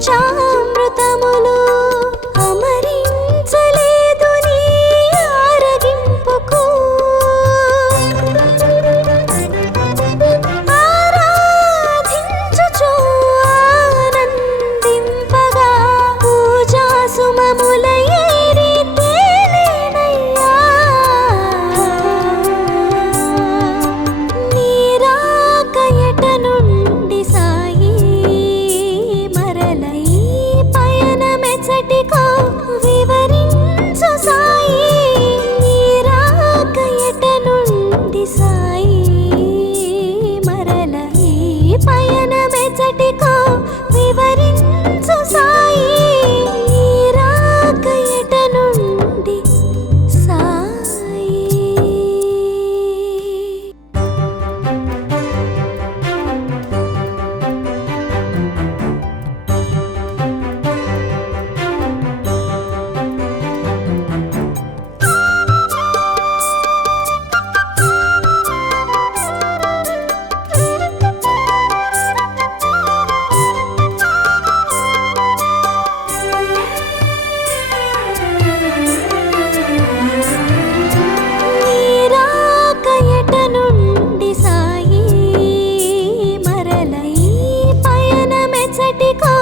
పంచామృతములు అమరించలేదు నీ ఆరగింపుకు ఆరాధించుచు ఆనందింపగా పూజా సుమముల ఏరి తేలేనయ్యా నీ రాక ఎట నుండి సాయి మరల ఈ పయనమెచ్చటికో వివరించు సాయి నీ రాక ఎట నుండి సాయి మరల ఈ పయనమెచ్చటికో వివరించు సాయి నీ రాక ఎట నుండి సాయి. నీ రాక ఎట నుండి సాయి మరల ఈ పయనమెచ్చటికో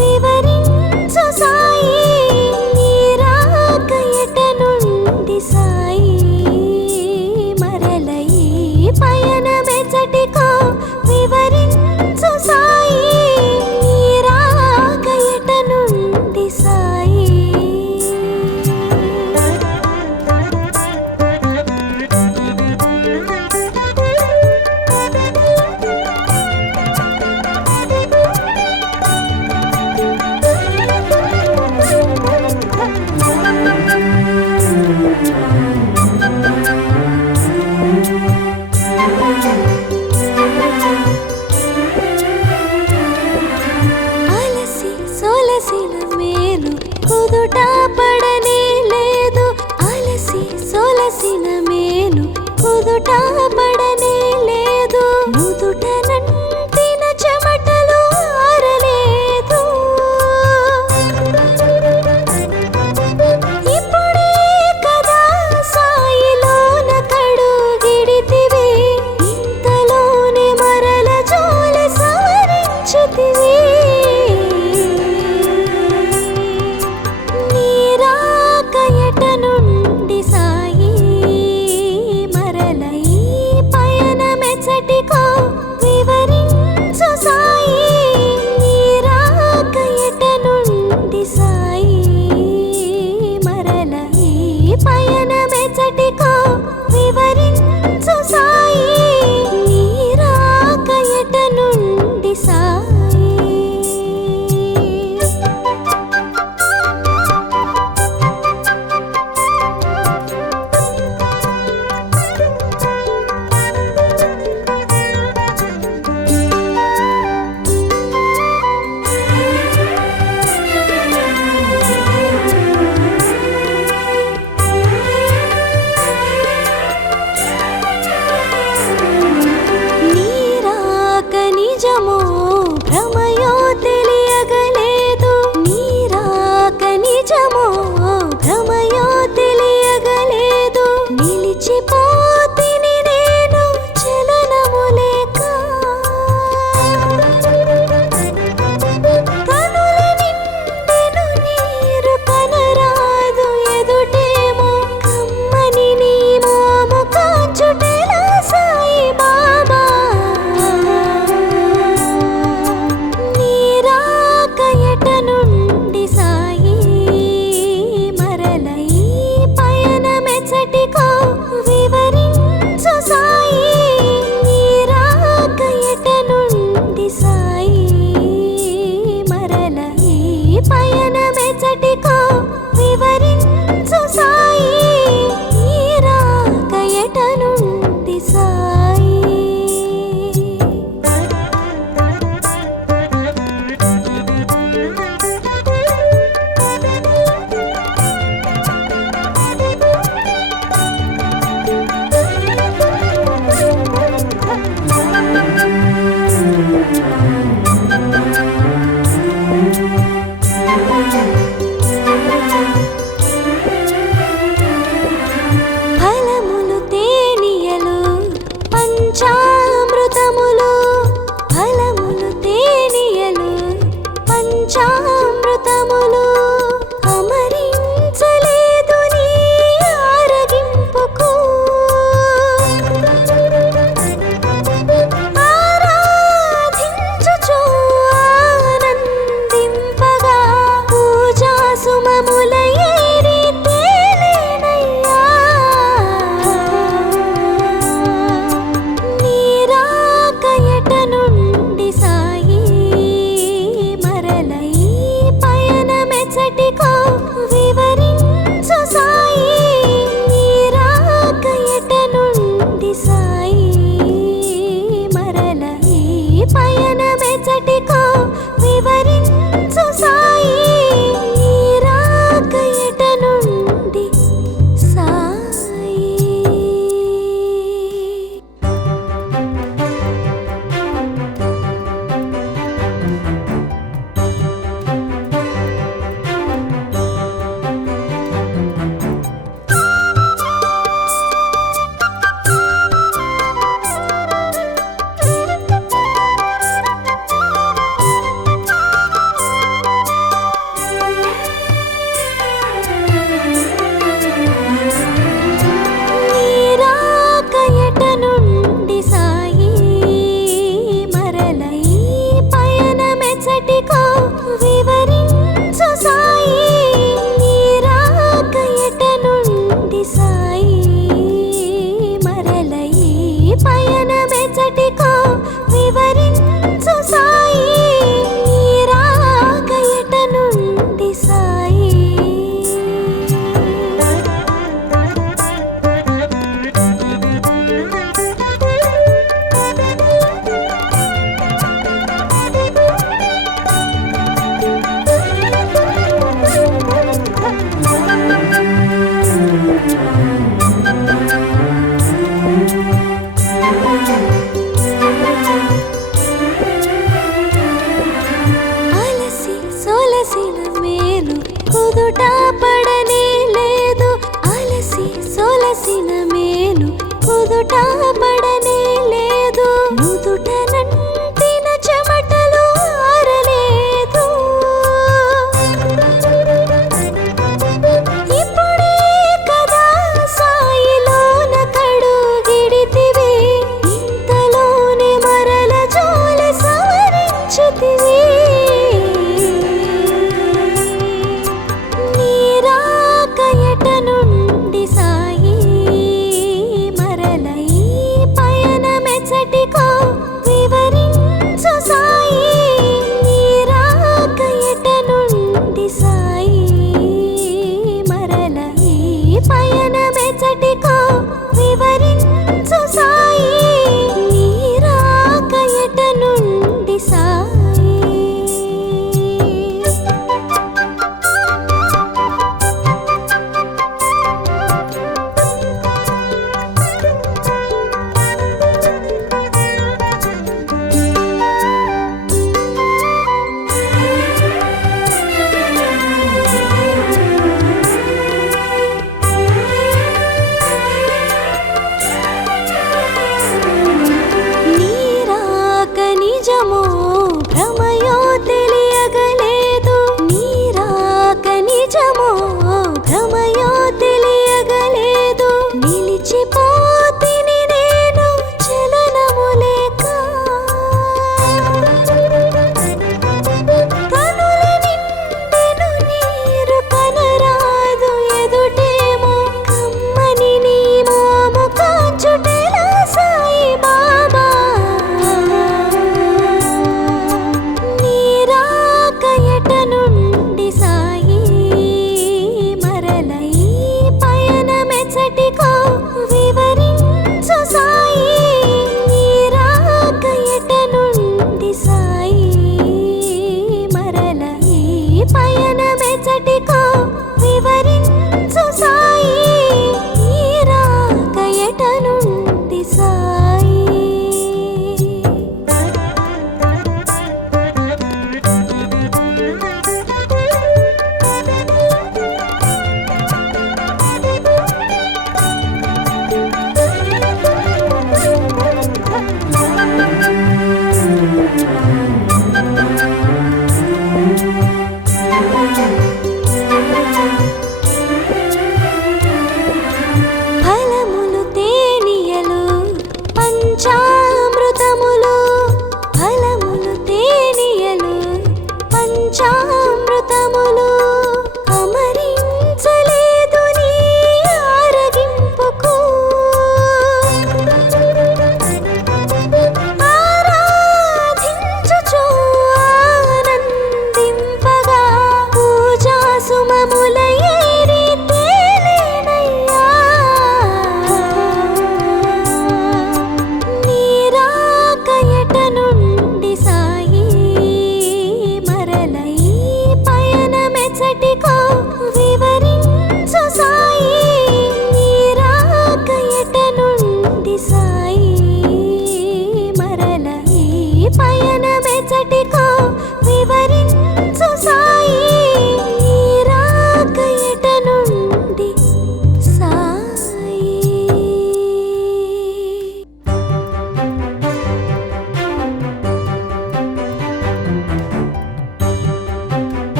వివరించు సాయి నీ రాక ఎట నుండి సాయి మరల ఈ పయనమెచ్చటికో వివరించు సాయి నీ రాక ఎట నుండి సాయి. అలసి సొలసిన మేలు కుదుట పడనే లేదు అలసి సొలసిన మేలు కుదుట పడనే లేదు నుదుట నంటిన చెమటలు ఆరలేదు ఇప్పుడే కదా సాయిలోన కడుగిడితివి ఇంతలోనే మరల జోలి సవరించితివి నీ రాక ఎట నుండి సాయి మరల ఈ పయనమెచ్చటికో వివరించు సాయి నీ రాక ఎట నుండి సాయి మరల ఈ పయనమెచ్చటికో వివరించు సాయి నీ రాక ఎట నుండి సాయి. నీ రాక నిజమో భ్రమయో తెలియగలేదు నీ రాక నిజమో భ్రమయో తెలియగలేదు నిలిచిపోతిని నేను చలనము లేక కనుల నిండెను నీరు కనరాదు ఎదుటేమో కమ్మని నీ మోము కాచుటెలా సాయి బాబా నీ రాక ఎట నుండి సాయి మరల ఈ పయనమెచ్చటికో వివరించు సాయి నీ రాక ఎట నుండి సాయి మరల ఈ పయనమెచ్చటికో వివరించు సాయి నీ రాక ఎట నుండి సాయి. Thank you. పంచామృతములు అమరించలేదు నీ ఆరగింపుకు ఆరాధించుచు ఆనందింపగా పూజా సుమముల ఏరి తేలేనయ్యా నీరాక ఎట నుండి సాయి మరల ఈ పయనమెచ్చటికో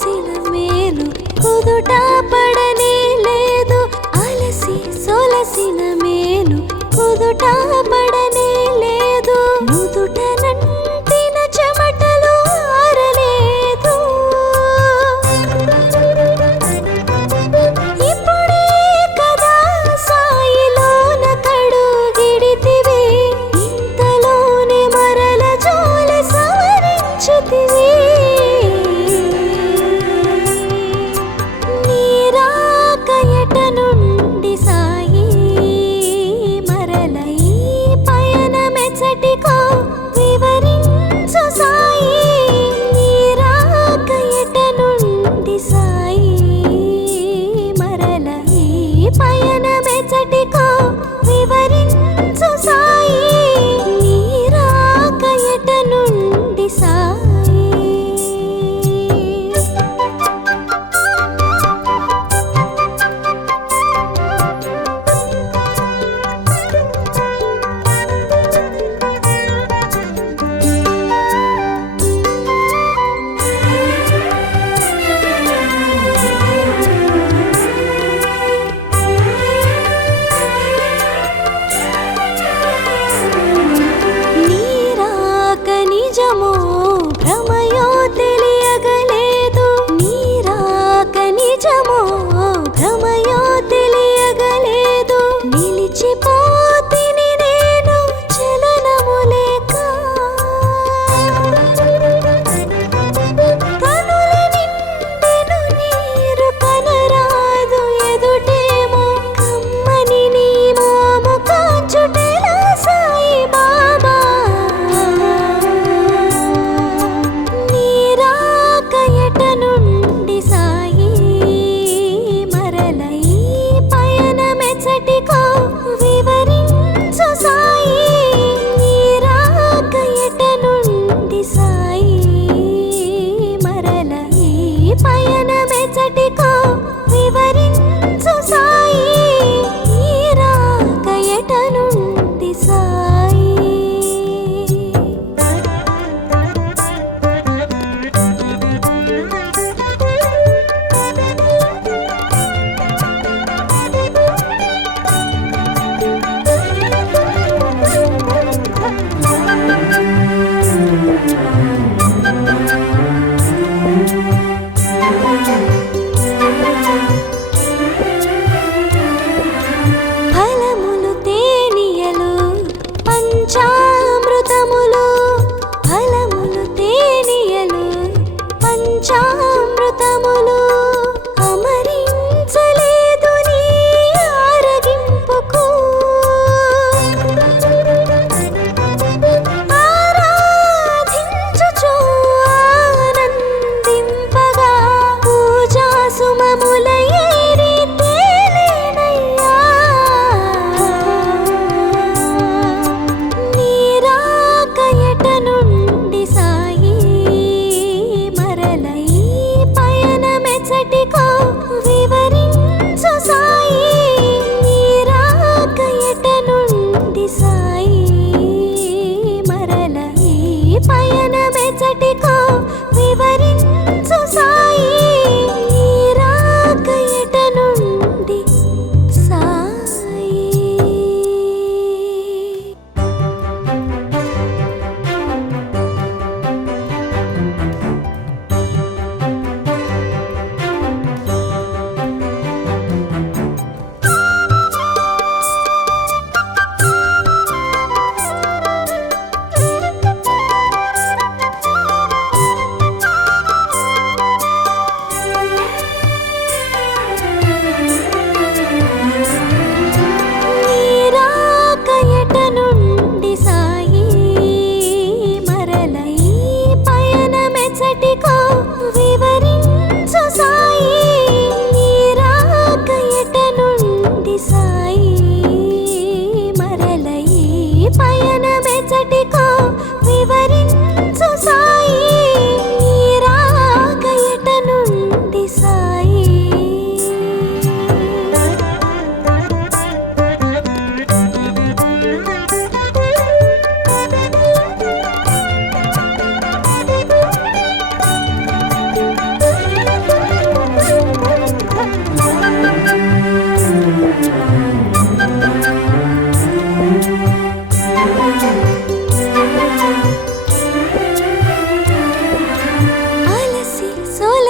సొలసిన మేలు కుదుట పడనే లేదు. అలసి సొలసిన మేలు కుదుట పడనే లేదు. నుదుట నంటిన చెమటలు ఆరలేదు. ఇప్పుడే కదా సాయిలోన కడుగిడితివి, ఇంతలోనే మరల జోల సవరించితివి. నీరాక ఎట నుండి సాయి, మరల ఈ పయనమెచ్చటికో వివరించు సాయి. నీరాక ఎట నుండి సాయి, మరల ఈ పయనమెచ్చటికో వివరించు సాయి. నీరాక ఎట నుండి సాయి. నీరాక నిజమో భ్రమయో తెలియగలేదు. నీరాక నిజమో భ్రమయో తెలియగలేదు. నిలిచిపోతిని నేను చలనము లేక. కనుల నిండెను నీరు కనరాదు ఎదుటేమో, కమ్మని నీ మోము కాచుటెలా సాయి బాబా. నీరాక ఎట నుండి సాయి, మరల ఈ పయనమెచ్చటికో వివరించు సాయి. నీరాక ఎట నుండి సాయి, మరల ఈ పయనమెచ్చటికో వివరించు సాయి. నీరాక ఎట నుండి సాయి. ఫలములు తేనియలు పంచామృతములు, ఫలములు తేనియలు పంచామృతములు. అమరించలేదు నీ ఆరగింపుకు. ఆరాధించుచు ఆనందింపగా పూజా సుమముల ఏరి తేలేనయ్యా. నీరాక ఎట నుండి సాయి, మరల ఈ పయనమె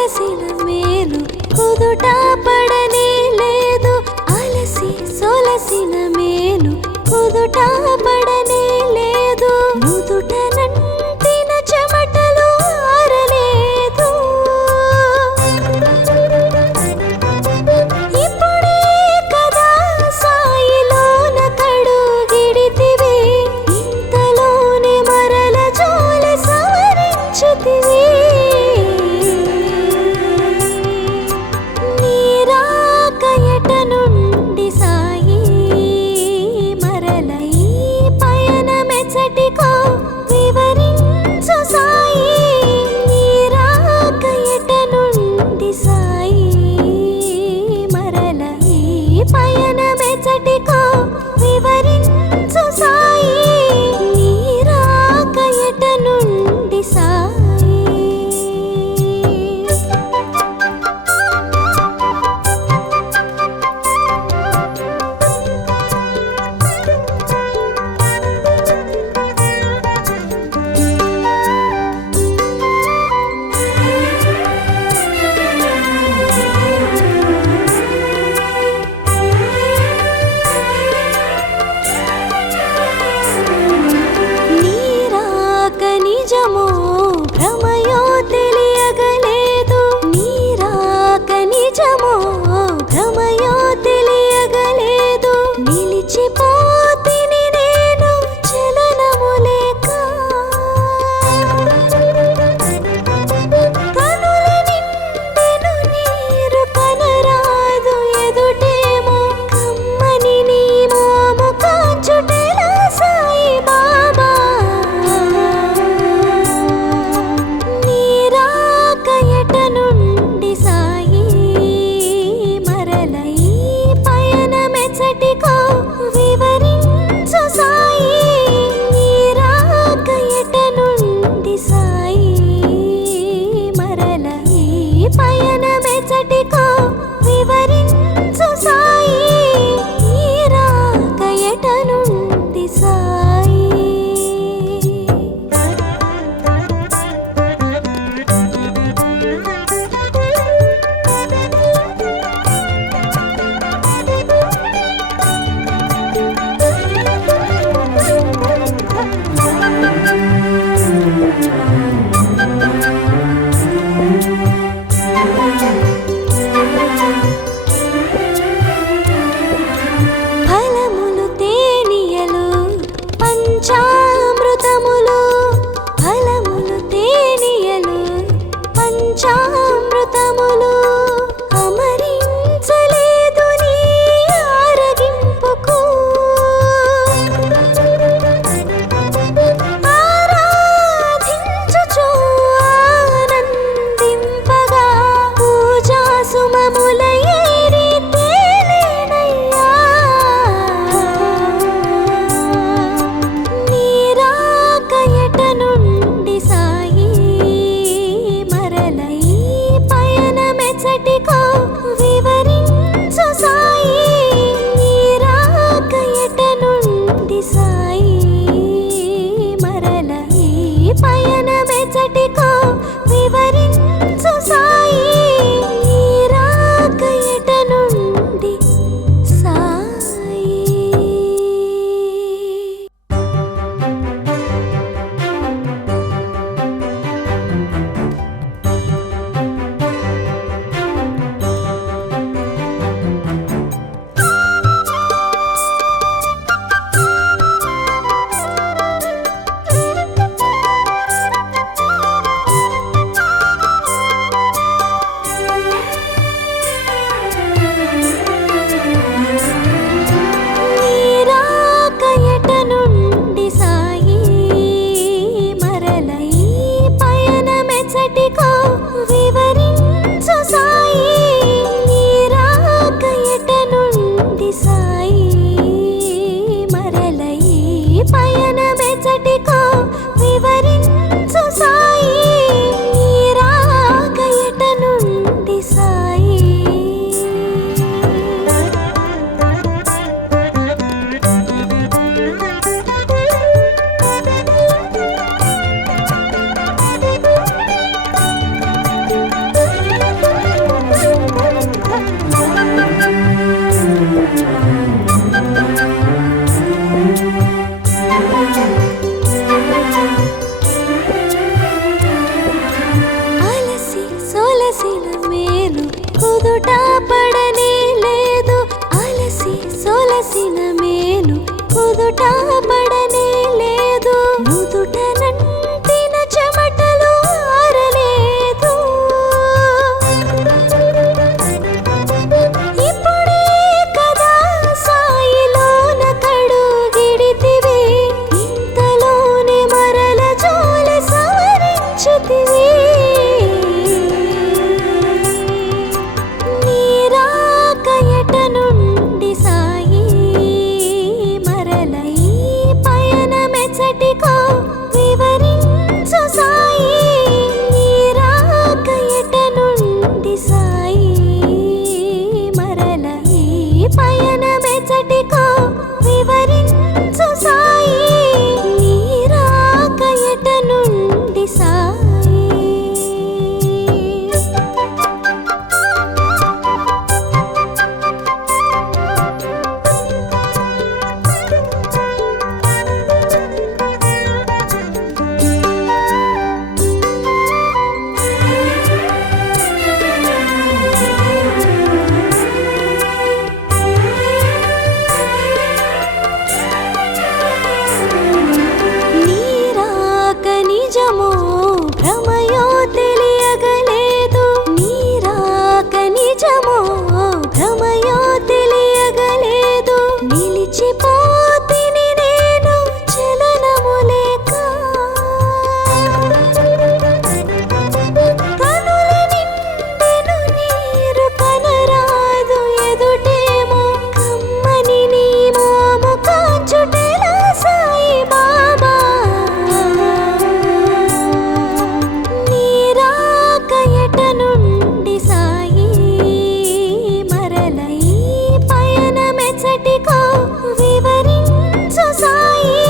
సొలసిన మేలు కుదుట పడనే లేదు. అలసి సొలసిన మేలు కుదుట పడనే లేదు. నుదుట నంటిన చెమటలు ఆరలేదు. ఇప్పుడే కదా సాయిలోన కడుగిడితివి, ఇంతలోనే మరల జోల సవరించితివి. కుదుట పడనే లేదు అలసి సొలసిన మేను కుదుట పడనే లేదు నుదుట నంటిన చెమటలు ఆరలేదు ఇప్పుడే కదా సాయిలోన కడుగిడితివి ఇంతలోనే మరల జోలి సవరించితివి నీరాకయట నుండి సాయి మరల ఈ పయనమెచ్చటికో వివరించు సాయి నీరాకయట నుండి సాయి మరల ఈ పయనమెచ్చటికో వివరించు సాయి నీరాకయట నుండి సాయి నీరాక నిజమో భ్రమయో తెలియగలేదు నీరాక నిజమో భ్రమయో తెలియగలేదు నిలిచిపోతిని నేను చలనము లేక కనుల నిండెను నీరు కనరాదు ఎదుటేమో కమ్మని నీ మోము కాంచుటెలా సాయి బాబా నీరాకయట నుండి సాయి మరల ఈ పయనమెచ్చటికో వివరించు సాయి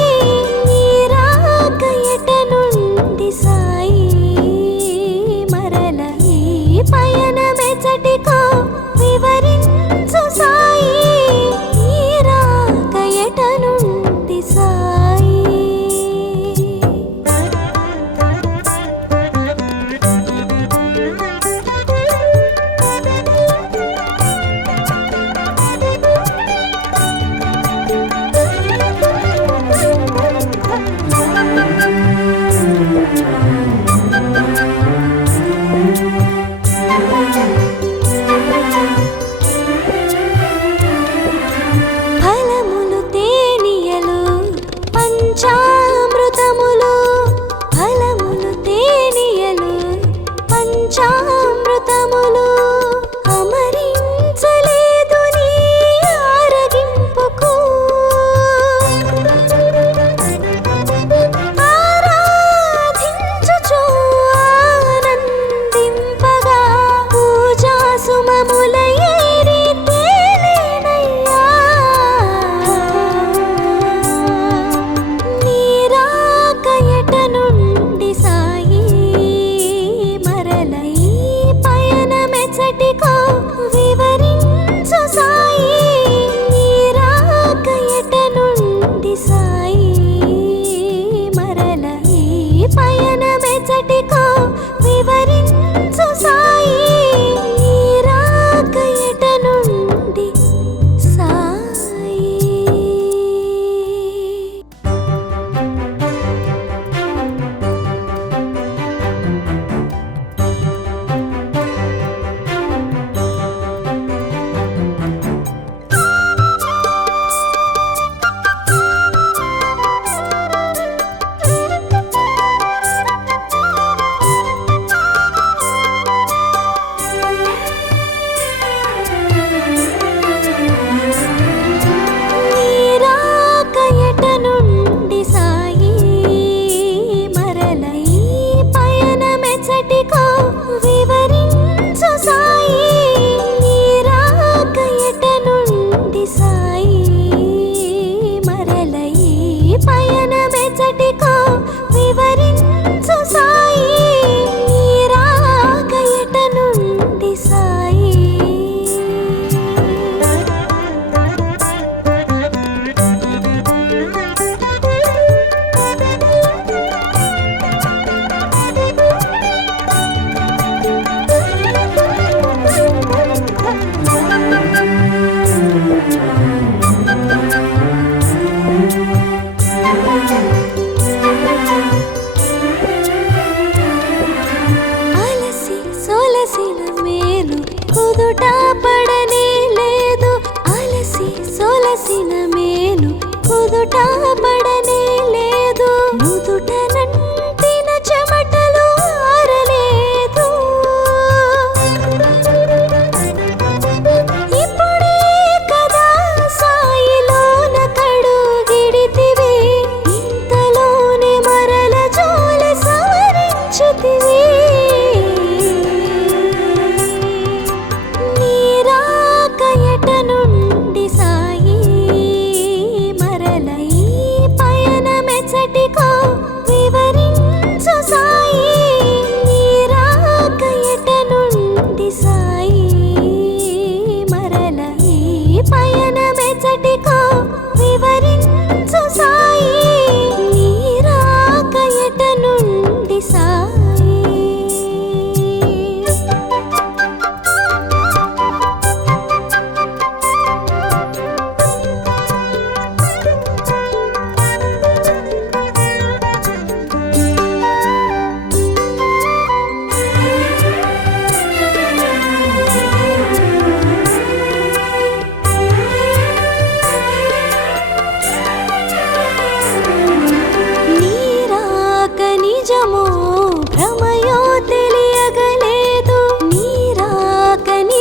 నీరాకయట నుండి సాయి మరల ఈ పయనమెచ్చటికో వివరించు సాయి నీరాకయట నుండి సాయి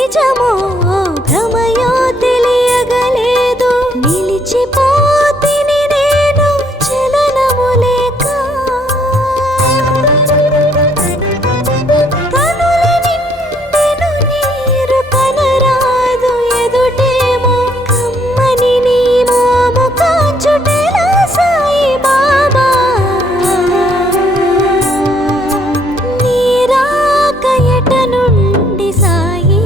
నిజమో భ్రమయో తెలియగలేదు నిలిచిపోతిని నేను చలనము లేక కనుల నిండెను నీరు కనరాదు ఎదుటేమో కమ్మని నీ మోము కాచుటెలా సాయి బాబా నీరాక ఎట నుండి సాయి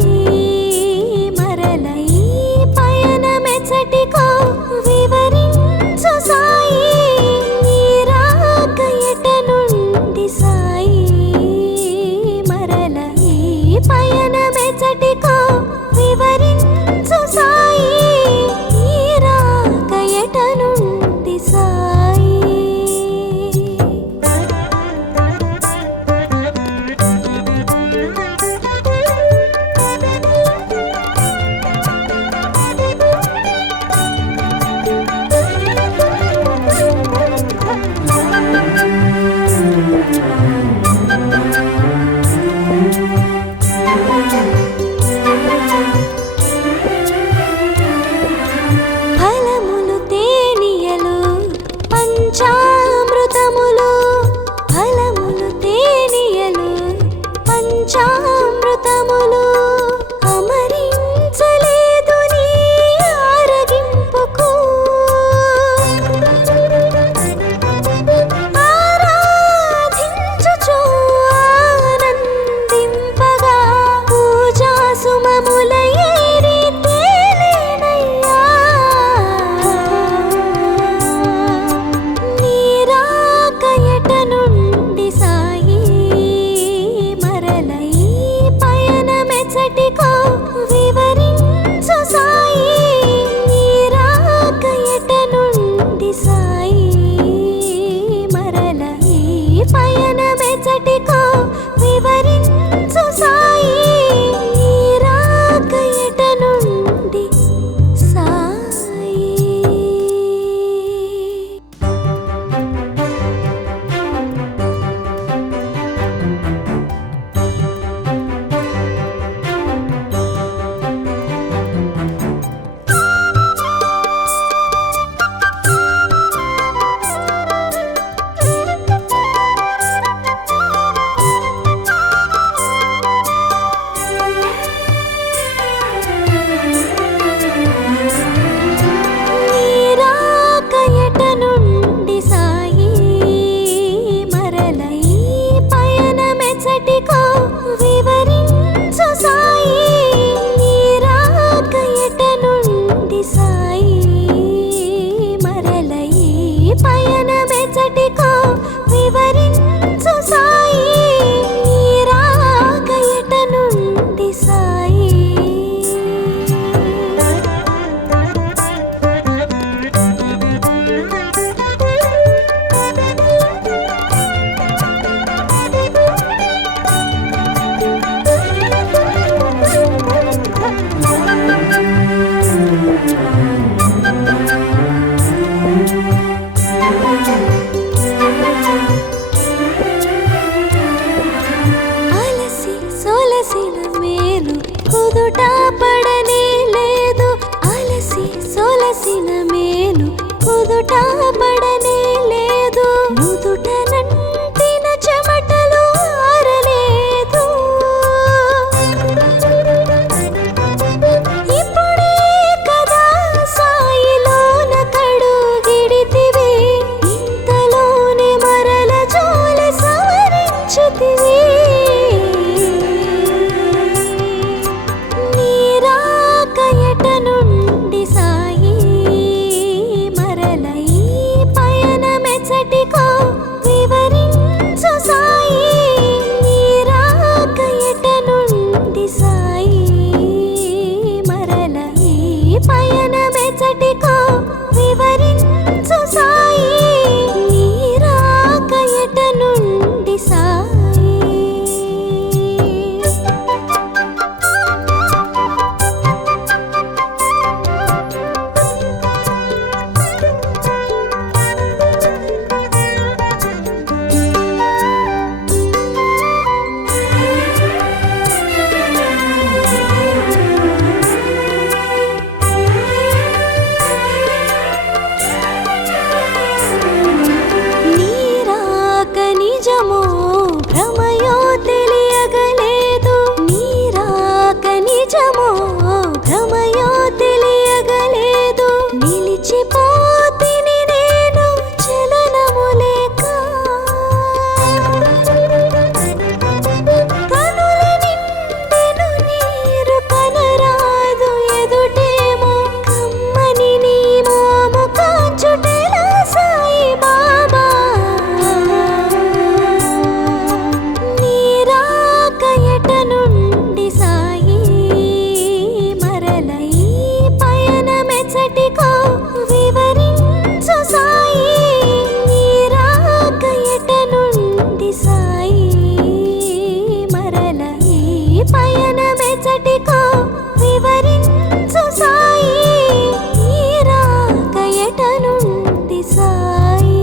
మెచ్చటికో వివరించు సాయి నీ రాక ఎట నుండి సాయి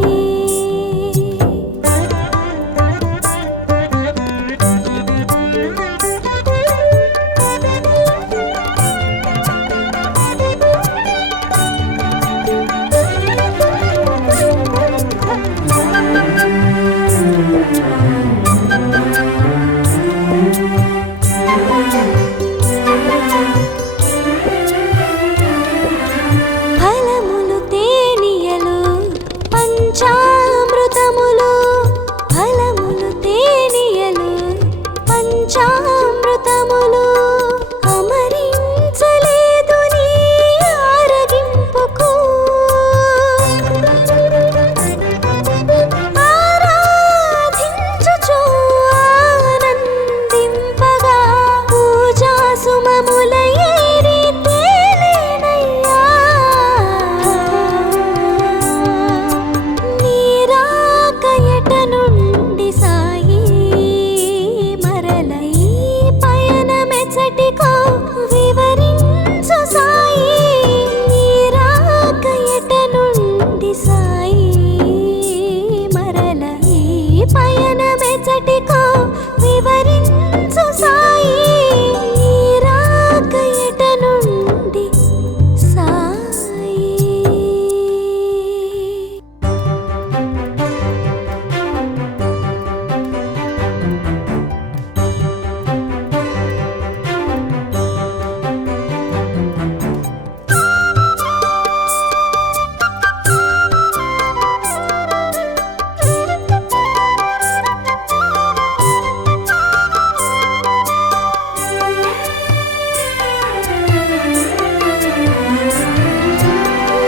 ఫలములు తేనియలు పంచామృతములు ఫలములు తేనియలు పంచామృతములు అమరించలేదు నీ ఆరగింపుకు ఆరాధించుచు ఆనందింపగా పూజా సుమముల ఏరి తేలేనయ్యా నీ రాక ఎట నుండి సాయి మరల ఈ పయనమెచ్చటికో వివరించు సాయి నీ రాక ఎట నుండి సాయి మరల ఈ పయనమెచ్చటికో వివరించు సాయి నీ రాక ఎట నుండి సాయి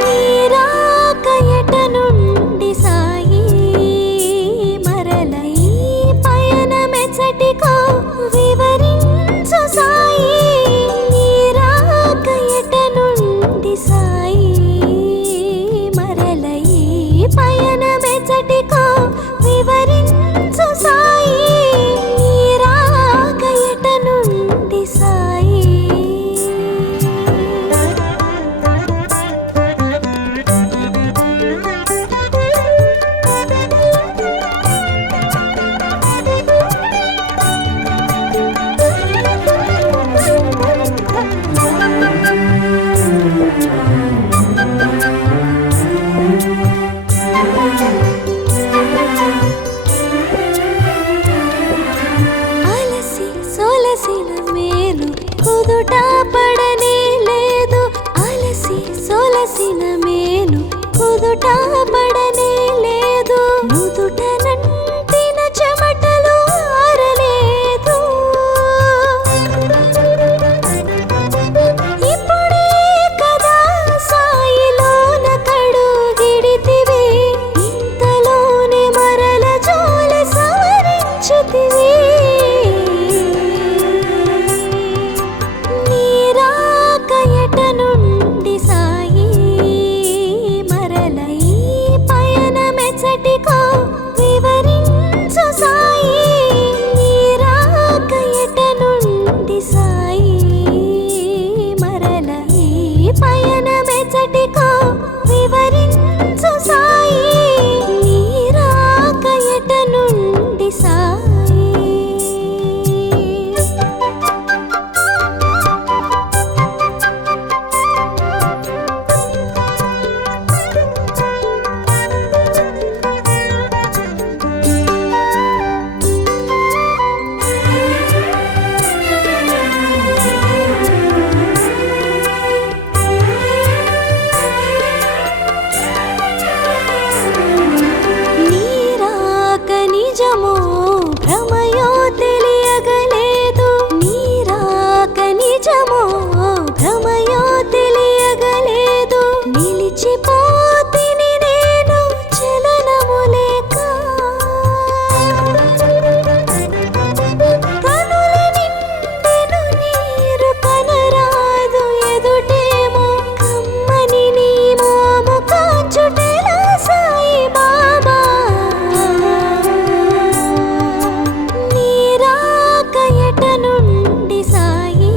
నీ రాక ఎట నుండి సాయి మరల ఈ పయనమెచ్చటికో వివరించు సాయి నీ రాక ఎట నుండి సాయి మరల ఈ పయనమెచ్చటికో వివరించు సాయి నీ రాక ఎట నుండి సాయి అలసి సొలసిన మేలు కుదుట పడనే లేదు అలసి సొలసిన మేలు కుదుట పడనే లేదు నుదుట నంటిన చెమటలు ఆరలేదు ఇప్పుడే కదా సాయిలోన కడుగిడితివి ఇంతలోనే మరల జోలి సవరించితివి నీ రాక ఎట నుండి సాయి మరల ఈ పయనమెచ్చటికో వివరించు సాయి నీ రాక ఎట నుండి సాయి మరల ఈ పయనమెచ్చటికో వివరించు సాయి నీ రాక ఎట నుండి సాయి నీ రాక నిజమో భ్రమయో తెలియగలేదు నీ రాక నిజమో భ్రమయో తెలియగలేదు నిలిచిపోతిని నేను చలనము లేక కనుల నిండెను నీరు కనరాదు ఎదుటేమో కమ్మని నీ మోము కాచుటెలా సాయి బాబా నీ రాక ఎట నుండి సాయి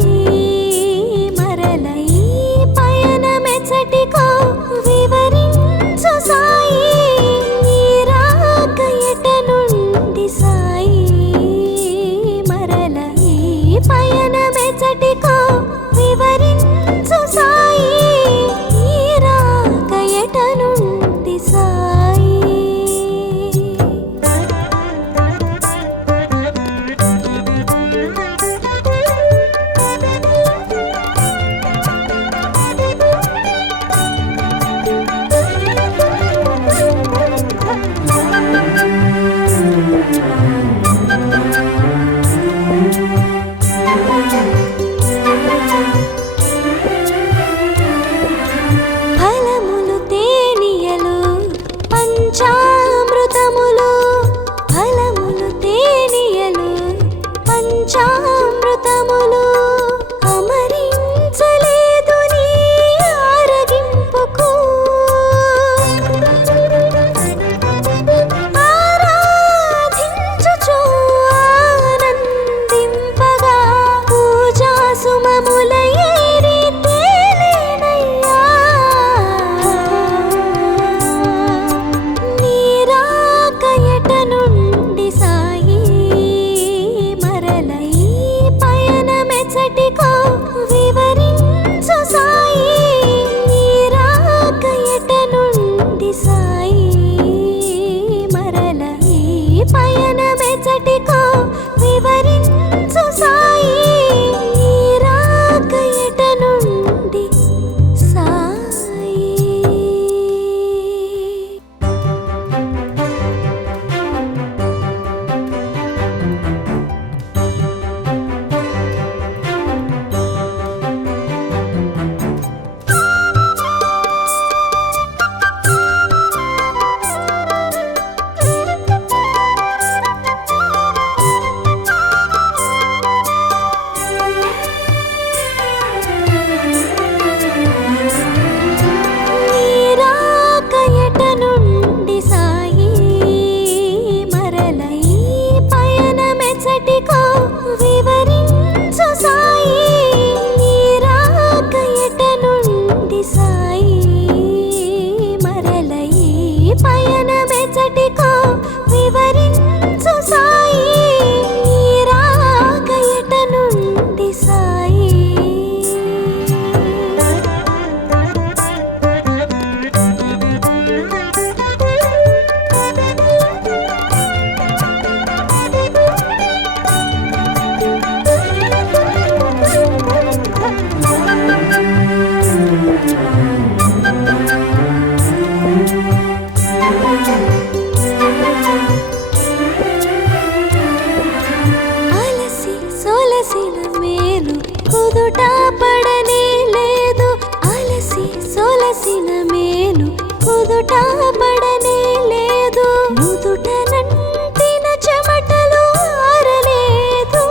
ఎదుట పడనే లేదు, నుదుట నంటిన చెమటలు ఆరలేదు.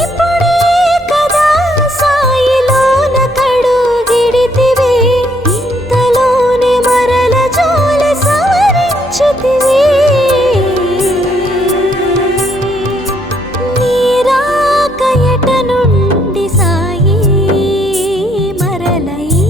ఇప్పుడే కదా సాయిలోన కడుగిడితివి, ఇంతలోనే మరల జోలి సవరించితివి. నీరాక ఎట నుండి సాయి మరల ఈ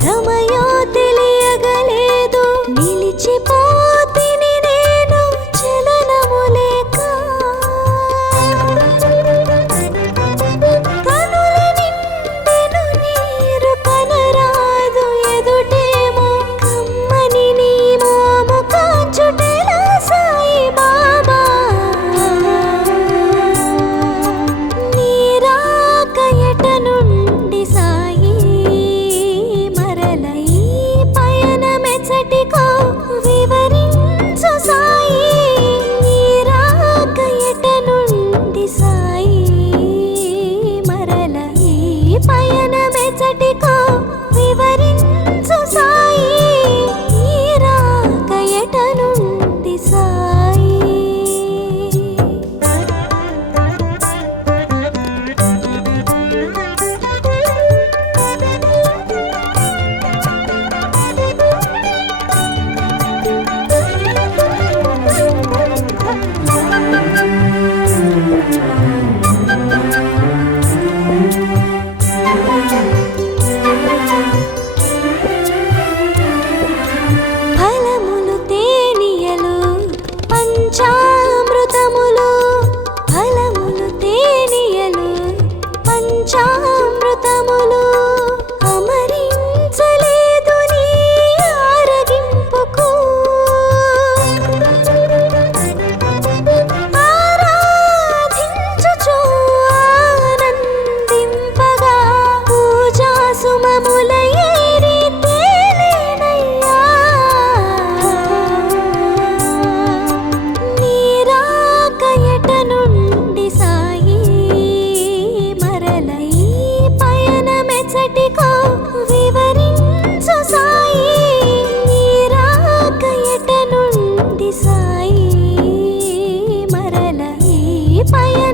భ్రమయో తెలియగలేదు. నిలిచిపోతిని నేను చలనము లేక. కనుల నిండెను నీరు కనరాదు ఎదుటేమో కమ్మని నీ మోము కాచుటెలా సాయి బాబా. నీరాక ఎట నుండి సాయి మరల ఈ పయనమెచ్చటికో వివరించు సాయి. నీరాక ఎట నుండి సాయి మరల ఈ పయనమెచ్చటికో వివరించు సాయి. నీరాక ఎట నుండి సాయి. ఫలములు తేనియలు పంచామృతములు. ఫలములు తేనియలు పంచామృతములు. అమరించలేదు నీ ఆరగింపుకు. ఆరాధించుచు ఆనందింపగా పూజా సుమముల ఏరి తేలేనయ్యా. నీరాక ఎట నుండి సాయి మరల ఈ పయనమెచ్చటికో వివరించు సాయి. నీరాక ఎట నుండి సాయి మరల ఈ పయన